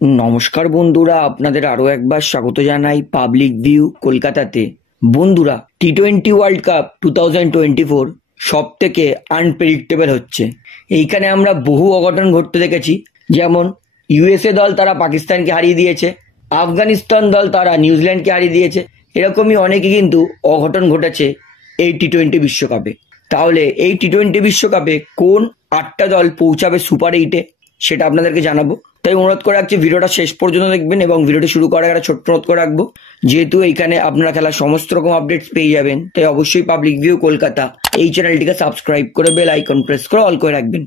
নমস্কার বন্ধুরা, আপনাদের আরো একবার স্বাগত জানাই পাবলিক ভিউ কলকাতাতে। বন্ধুরা, টি-20 ওয়ার্ল্ড কাপ 2024 সব থেকে আনপ্রেডিক্টেবল হচ্ছে। এইখানে আমরা বহু অঘটন ঘটতে দেখেছি, যেমন ইউএসএ দল তারা পাকিস্তানকে হারিয়ে দিয়েছে, আফগানিস্তান দল তারা নিউজিল্যান্ডকে হারিয়ে দিয়েছে। এরকমই অনেকে কিন্তু অঘটন ঘটেছে এই টি-20 বিশ্বকাপে। তাহলে এই টি-20 বিশ্বকাপে কোন 8টা দল পৌঁছাবে সুপার 8-এ সেটা আপনাদেরকে জানাবো। তাই অনুরোধ করে রাখছি ভিডিওটা শেষ পর্যন্ত দেখবেন, এবং ভিডিওটি শুরু করার আগে একটা ছোট্ট অনুরোধ করে রাখবো, যেহেতু এইখানে আপনারা খেলার সমস্ত রকম আপডেটস পেয়ে যাবেন, তাই অবশ্যই পাবলিক ভিউ কলকাতা এই চ্যানেলটিকে সাবস্ক্রাইব করে বেল আইকন প্রেস করে অল করে রাখবেন।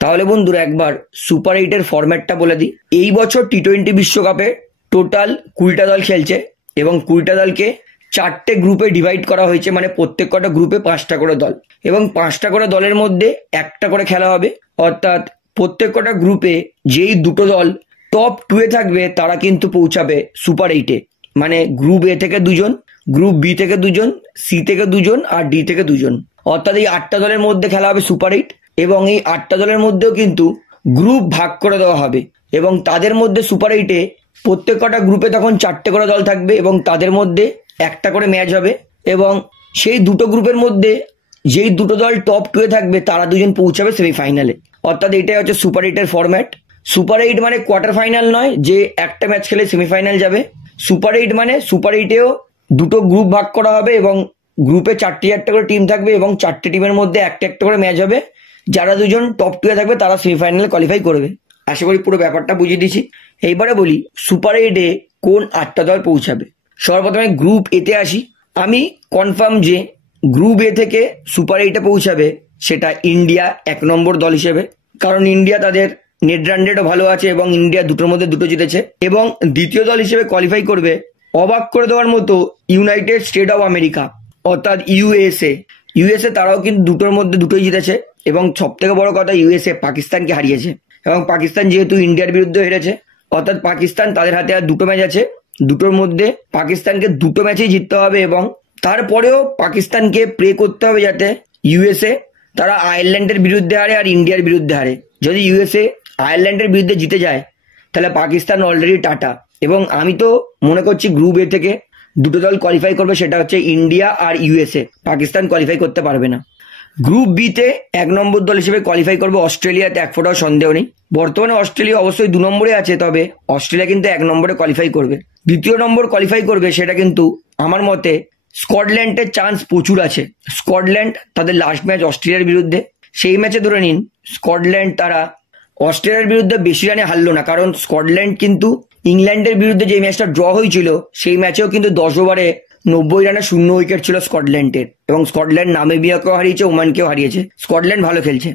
তাহলে বন্ধুরা, একবার সুপার 8-এর ফরম্যাটটা বলে দিই। এই বছর টি-20 বিশ্বকাপে টোটাল 20টা দল খেলছে, এবং 20টা দলকে 4টে গ্রুপে ডিভাইড করা হয়েছে, মানে প্রত্যেক কটা গ্রুপে 5টা করে দল, এবং 5টা করে দলের মধ্যে একটা করে খেলা হবে। অর্থাৎ প্রত্যেক কটা গ্রুপে যেই দুটো দল টপ 2-এ থাকবে তারা কিন্তু পৌঁছাবে সুপার 8-এ। মানে গ্রুপ এ থেকে 2জন, গ্রুপ বি থেকে 2জন, সি থেকে 2জন আর ডি থেকে 2জন। অর্থাৎ এই 8টা দলের মধ্যে খেলা হবে সুপার 8, এবং এই 8টা দলের মধ্যেও কিন্তু গ্রুপ ভাগ করে দেওয়া হবে, এবং তাদের মধ্যে সুপার 8-এ প্রত্যেক কটা গ্রুপে তখন 4টে করে দল থাকবে, এবং তাদের মধ্যে একটা করে ম্যাচ হবে, এবং সেই দুটো গ্রুপের মধ্যে যেই দুটো দল টপ 2-এ থাকবে তারা 2জন পৌঁছাবে সেমিফাইনালে। অর্থাৎ এটাই হচ্ছে সুপার 8-এর ফরম্যাট। সুপার 8 মানে কোয়ার্টার ফাইনাল নয় যে একটা ম্যাচ খেলে সেমিফাইনাল যাবে। সুপার 8 মানে সুপার 8-এও দুটো গ্রুপ ভাগ করা হবে, এবং গ্রুপে 4টে করে টিম থাকবে, এবং 4টে টিমের মধ্যে একটা করে ম্যাচ হবে। যারা 2জন টপ 2-এ থাকবে তারা সেমিফাইনালে কোয়ালিফাই করবে। আশা করি পুরো ব্যাপারটা বুঝিয়ে দিচ্ছি। এইবারে বলি সুপার 8-এ কোন 8টা দল পৌঁছাবে। সর্বপ্রথমে গ্রুপ এতে আসি। আমি কনফার্ম যে গ্রুপ এ থেকে সুপার 8-এ পৌঁছাবে সেটা ইন্ডিয়া 1 নম্বর দল হিসেবে, কারণ ইন্ডিয়া তাদের নেট রান রেটও ভালো আছে, এবং ইন্ডিয়া দুটোর মধ্যে দুটো জিতেছে। এবং দ্বিতীয় দল হিসেবে কোয়ালিফাই করবে অবাক করে দেওয়ার মতো ইউনাইটেড স্টেট অফ আমেরিকা, অর্থাৎ ইউএসএ তারাও কিন্তু দুটোর মধ্যে দুটোই জিতেছে, এবং সব থেকে বড় কথা ইউএসএ পাকিস্তানকে হারিয়েছে, এবং পাকিস্তান যেহেতু ইন্ডিয়ার বিরুদ্ধে হেরেছে, অর্থাৎ পাকিস্তান তাদের হাতে আর দুটো ম্যাচ আছে, দুটোর মধ্যে পাকিস্তানকে দুটো ম্যাচেই জিততে হবে, এবং তারপরেও পাকিস্তানকে প্রে করতে হবে যাতে ইউএসএ তারা আয়ারল্যান্ডের বিরুদ্ধে হারে আর ইন্ডিয়ার বিরুদ্ধে হারে। যদি ইউএসএ আয়ারল্যান্ডের বিরুদ্ধে জিতে যায় তাহলে পাকিস্তান অলরেডি টাটা। এবং আমি তো মনে করছি গ্রুপ এ থেকে দুটো দল কোয়ালিফাই করবে, সেটা হচ্ছে ইন্ডিয়া আর ইউএসএ। পাকিস্তান কোয়ালিফাই করতে পারবে না। গ্রুপ বিতে 1 নম্বর দল হিসেবে কোয়ালিফাই করবে অস্ট্রেলিয়াতে, এক ফোঁটাও সন্দেহ নেই। বর্তমানে অস্ট্রেলিয়া অবশ্যই 2 নম্বরে আছে, তবে অস্ট্রেলিয়া কিন্তু 1 নম্বরে কোয়ালিফাই করবে। দ্বিতীয় নম্বর কোয়ালিফাই করবে সেটা কিন্তু আমার মতে স্কটল্যান্ডের চান্স প্রচুর আছে। স্কটল্যান্ড তাদের লাস্ট ম্যাচ অস্ট্রেলিয়ার বিরুদ্ধে, সেই ম্যাচে ধরে নিন স্কটল্যান্ড তারা অস্ট্রেলিয়ার বিরুদ্ধে বেশি রানে হারলো না, কারণ স্কটল্যান্ড কিন্তু ইংল্যান্ডের বিরুদ্ধে যে ম্যাচটা ড্র হয়েছিল সেই ম্যাচেও কিন্তু 10 ওভারে 90 রানে 0 উইকেট ছিল স্কটল্যান্ডের, এবং স্কটল্যান্ড নামিবিয়াকেও হারিয়েছে, ওমানকেও হারিয়েছে। স্কটল্যান্ড ভালো খেলছে।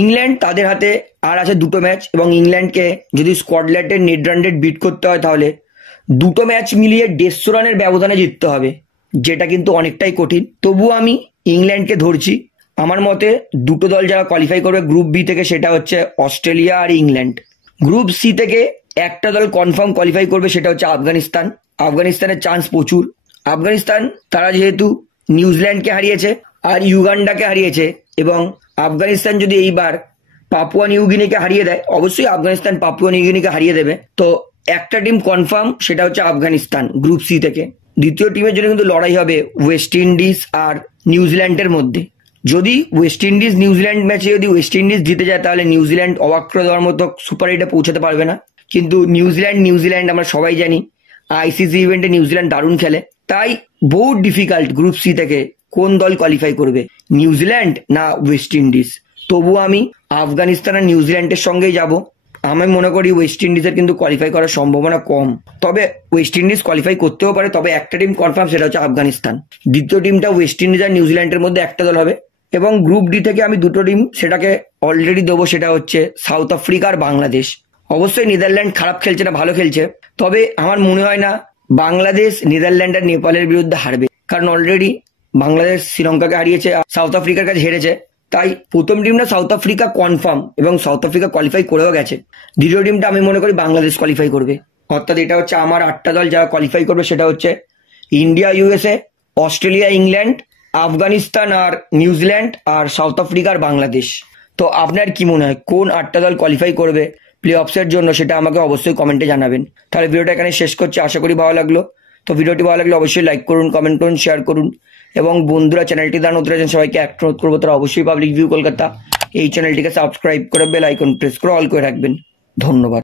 ইংল্যান্ড তাদের হাতে আর আছে দুটো ম্যাচ, এবং ইংল্যান্ডকে যদি স্কটল্যান্ডের নেট রান রেট বিট করতে হয় তাহলে দুটো ম্যাচ মিলিয়ে 150 রানের ব্যবধানে জিততে হবে, যেটা কিন্তু অনেকটাই কঠিন। তবুও আমি ইংল্যান্ডকে ধরছি। আমার মতে দুটো দল যারা কোয়ালিফাই করবে গ্রুপ বি থেকে সেটা হচ্ছে অস্ট্রেলিয়া আর ইংল্যান্ড। গ্রুপ সি থেকে একটা দল কনফার্ম কোয়ালিফাই করবে, সেটা হচ্ছে আফগানিস্তান। আফগানিস্তানের চান্স প্রচুর। আফগানিস্তান তারা যেহেতু নিউজিল্যান্ডকে হারিয়েছে আর ইউগান্ডাকে হারিয়েছে, এবং আফগানিস্তান যদি এইবার পাপুয়া নিউগিনিকে হারিয়ে দেয়, অবশ্যই আফগানিস্তান পাপুয়া নিউগিনিকে হারিয়ে দেবে। তো একটা টিম কনফার্ম, সেটা হচ্ছে আফগানিস্তান গ্রুপ সি থেকে। দ্বিতীয় টিমের জন্য কিন্তু লড়াই হবে ওয়েস্ট ইন্ডিজ আর নিউজিল্যান্ডের মধ্যে। যদি ওয়েস্ট ইন্ডিজ নিউজিল্যান্ড ম্যাচে যদি ওয়েস্ট ইন্ডিজ জিতে যায় তাহলে নিউজিল্যান্ড অবাক করে দেওয়ার মতো সুপার 8-এ পৌঁছাতে পারবে না। কিন্তু নিউজিল্যান্ড আমরা সবাই জানি আইসিসি ইভেন্টে নিউজিল্যান্ড দারুণ খেলে। তাই বহু ডিফিকাল্ট গ্রুপ সি থেকে কোন দল কোয়ালিফাই করবে, নিউজিল্যান্ড না ওয়েস্ট ইন্ডিজ। তবুও আমি আফগানিস্তান আর নিউজিল্যান্ডের সঙ্গেই যাব। আমি মনে করি ওয়েস্ট ইন্ডিজের কিন্তু কোয়ালিফাই করার সম্ভাবনা কম, তবে ওয়েস্ট ইন্ডিজ কোয়ালিফাই করতেও পারে। তবে একটা টিম কনফার্ম, সেটা হচ্ছে আফগানিস্তান। দ্বিতীয় টিমটা ওয়েস্ট ইন্ডিজ আর নিউজিল্যান্ডের মধ্যে একটা দল হবে। এবং গ্রুপ ডি থেকে আমি দুটো টিম সেটাকে অলরেডি দেবো, সেটা হচ্ছে সাউথ আফ্রিকা আর বাংলাদেশ। অবশ্যই নেদারল্যান্ড খারাপ খেলছে না, ভালো খেলছে, তবে আমার মনে হয় না বাংলাদেশ নেদারল্যান্ড আর নেপালের বিরুদ্ধে হারবে, কারণ অলরেডি বাংলাদেশ শ্রীলঙ্কাকে হারিয়েছে, সাউথ আফ্রিকার কাছে হেরেছে। তাই প্রথম টিমটা সাউথ আফ্রিকা কনফার্ম, এবং সাউথ আফ্রিকা কোয়ালিফাই করেও গেছে। দ্বিতীয় টিমটা আমি মনে করি বাংলাদেশ কোয়ালিফাই করবে। অর্থাৎ এটা হচ্ছে আমার 8টা দল যারা কোয়ালিফাই করবে, সেটা হচ্ছে India USA, Australia England, Afghanistan আর নিউজিল্যান্ড, আর সাউথ আফ্রিকা আর বাংলাদেশ। তো আপনার কি মনে হয় কোন 8টা দল কোয়ালিফাই করবে? প্লে অফসের জন্য, সেটা আমাকে অবশ্যই কমেন্টে জানাবেন। তাহলে ভিডিওটা এখানে শেষ করছি, আশা করি ভালো লাগলো। তো ভিডিওটি ভালো লাগলে অবশ্যই লাইক করুন, কমেন্ট করুন, শেয়ার করুন, এবং বন্ধুরা চ্যানেলটি দ্বারা নতুন আছেন সবাইকে একটা অনুরোধ করবো, তারা অবশ্যই পাবলিক ভিউ কলকাতা এই চ্যানেলটিকে সাবস্ক্রাইব করে বেল আইকন প্রেস করে অল করে রাখবেন। ধন্যবাদ।